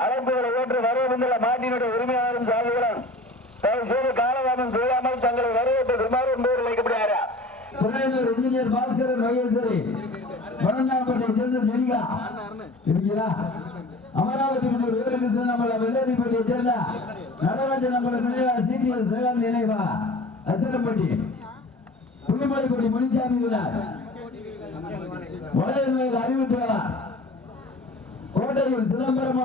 அழைப்புகளை ஏற்று வரவேண்டுள்ள மாட்டினுடைய உரிமையாளரும் சார்புகளும் தயவுசெய்து காலதாமம் செய்யாமல் தங்களை வரவேற்று விமாறு என்பவர் அழைக்கப்படுகிறாரா துணைவர் இன்ஜினியர் பாஸ்கரன் சேர்ந்த ஜெனிகா. இருக்கீங்களா அமராவதி நம்மள வெள்ளரிப்பட்டியை சேர்ந்த நடராஜன் நம்மள நினைவா சிடிஎஸ் ஜெகன் நினைவா முனிசாமி கோட்டையில் சிதம்பரம்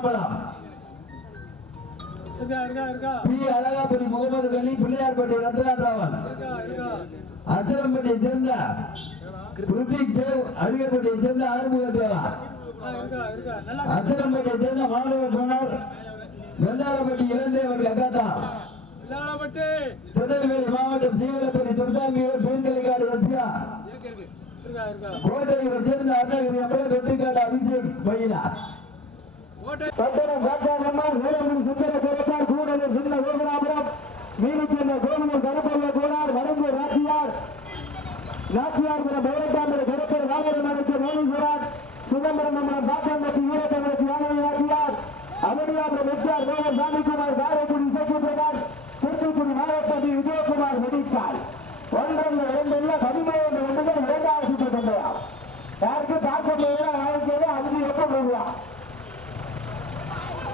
இருக்கா பி. அழகாபுரி முகமது கலி பிள்ளையார்பட்டி ரத்னாராவன். அச்சரம்பட்டியை சேர்ந்த ருத்திக் தேவ் அழுகப்பட்டியை சேர்ந்த ஆறுமுக தேவா. அச்சரம்பட்டியை சேர்ந்த மாணவ குணர் வெள்ளாளப்பட்டி இளந்தேவன் அக்காத்தா திருநெல்வேலி மாவட்டம் சீவலப்பட்டி துர்சாமி பெண்களுக்காடு எஸ்பியா இருக்கு இருக்கு. இருக்கா இருக்கா. கோட்டையை சேர்ந்த அருணகிரி அம்பலம் வெற்றிக்காடு அபிஷேக் மயிலா. கட்டணம் காட்டாமல் வீரமும் சுந்தர சிறப்பார் கூடலூர் சின்ன கோகுலாபுரம் மீனச்சென்ற கோகுலூர் கருப்பைய கோனார் வரம்பூர் நாச்சியார். நாச்சியார் என பைரட்டாம்பர கருப்பர் ராமர் நடத்த வேணுகிறார் சிதம்பரம் என பாட்டாம்பட்டி வீரத்தமிழச்சி யானை நாச்சியார் அலுவலாபுரம் வெற்றியார் மோகன் சாமிக்குமார் காரைக்குடி சத்யபிரகாஷ் திருத்துக்குடி மாவட்டத்தி விஜயகுமார் வெடித்தார் ஒன்றரை இரண்டுல பதிமூன்று இரண்டாவது சுற்று தந்தையா யாருக்கு பார்க்க முடியாது அஞ்சு எப்போ போடுவான்